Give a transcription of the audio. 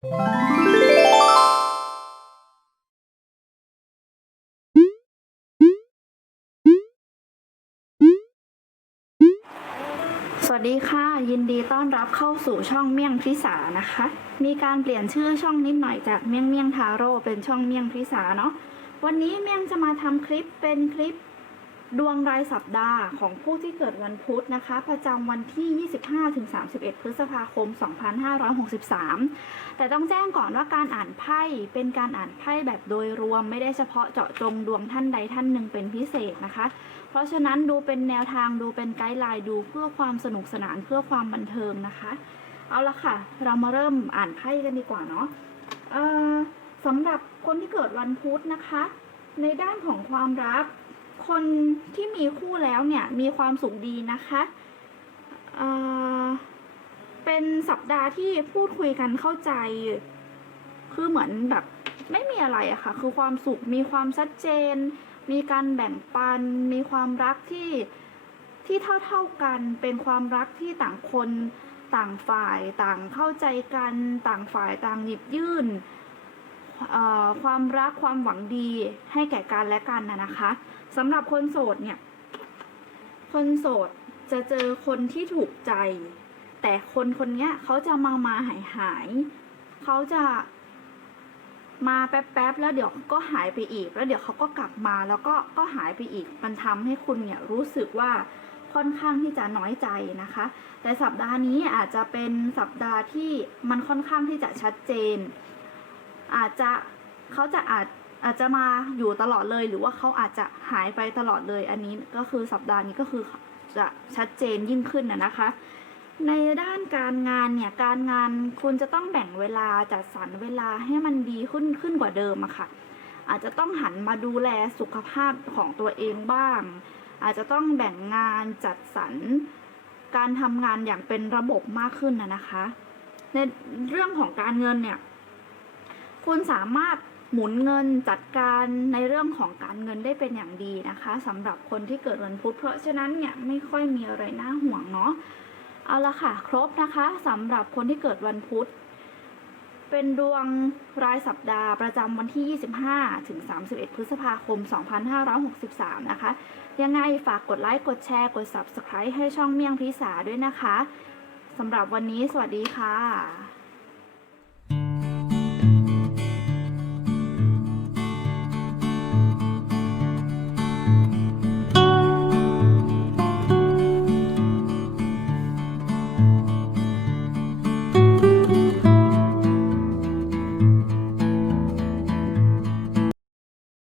สวัสดีค่ะ ยินดีต้อนรับเข้าสู่ช่องเมี่ยงพิสานะคะ มีการเปลี่ยนชื่อช่องนิดหน่อยจากเมี่ยงเมี่ยงทาโร่เป็นช่องเมี่ยงพิสาเนาะวันนี้เมี่ยงจะมาทำคลิปเป็นคลิป ดวงรายสัปดาห์ของผู้ที่เกิดวันพุธนะคะ ประจำวันที่ 25-31 พฤษภาคม 2563 แต่ต้องแจ้งก่อนว่าการอ่านไพ่เป็นการอ่านไพ่แบบโดยรวมไม่ได้เฉพาะเจาะจงดวงท่านใดท่านหนึ่งเป็นพิเศษนะคะ เพราะฉะนั้นดูเป็นแนวทางดูเป็นไกด์ไลน์ดูเพื่อความสนุกสนานเพื่อความบันเทิงนะคะ เอาละค่ะ เรามาเริ่มอ่านไพ่กันดีกว่าเนาะสำหรับคนที่เกิดวันพุธนะคะ ในด้านของความรัก คนที่มีคู่แล้วเนี่ยมีความสุขดีนะคะเออเป็นสัปดาห์ที่พูดคุยกันเข้าใจ คือเหมือนแบบไม่มีอะไรอะค่ะ คือความสุขมีความชัดเจน มีการแบ่งปัน มีความรักที่ที่เท่าเท่ากัน เป็นความรักที่ต่างคนต่างฝ่ายต่างเข้าใจกัน ต่างฝ่ายต่างหยิบยื่น ความรักความหวังดีให้แก่กันและกันนะนะคะสำหรับคนโสดเนี่ย คนโสดจะเจอคนที่ถูกใจ แต่คนคนนี้เขาจะมามาหายหายเขาจะมาแป๊บๆแล้วเดี๋ยวก็หายไปอีก แล้วเดี๋ยวเขาก็กลับมาแล้วก็ก็หายไปอีก มันทำให้คุณเนี่ยรู้สึกว่าค่อนข้างที่จะน้อยใจนะคะ แต่สัปดาห์นี้อาจจะเป็นสัปดาห์ที่มันค่อนข้างที่จะชัดเจน อาจจะเขาจะอาจอาจจะมาอยู่ตลอดเลย หรือว่าเขาอาจจะหายไปตลอดเลย อันนี้ก็คือสัปดาห์นี้ก็คือจะชัดเจนยิ่งขึ้นนะนะคะ ในด้านการงานเนี่ยการงานคุณจะต้องแบ่งเวลาจัดสรรเวลาให้มันดีขึ้นขึ้นกว่าเดิมอะค่ะ อาจจะต้องหันมาดูแลสุขภาพของตัวเองบ้าง อาจจะต้องแบ่งงานจัดสรรการทำงานอย่างเป็นระบบมากขึ้นนะนะคะ ในเรื่องของการเงินเนี่ย คุณสามารถหมุนเงินจัดการในเรื่องของการเงินได้เป็นอย่างดีนะคะสำหรับคนที่เกิดวันพุธเพราะฉะนั้นเนี่ยไม่ค่อยมีอะไรน่าห่วงเนาะเอาละค่ะ ครบนะคะสำหรับคนที่เกิดวันพุธเป็นดวงรายสัปดาห์ประจำวันที่ 25 ถึง 31 พฤษภาคม 2563 นะคะ ยังไงฝากกดไลค์กดแชร์กด Subscribe ให้ช่องเมี่ยงพิสาด้วยนะคะสำหรับวันนี้สวัสดีค่ะ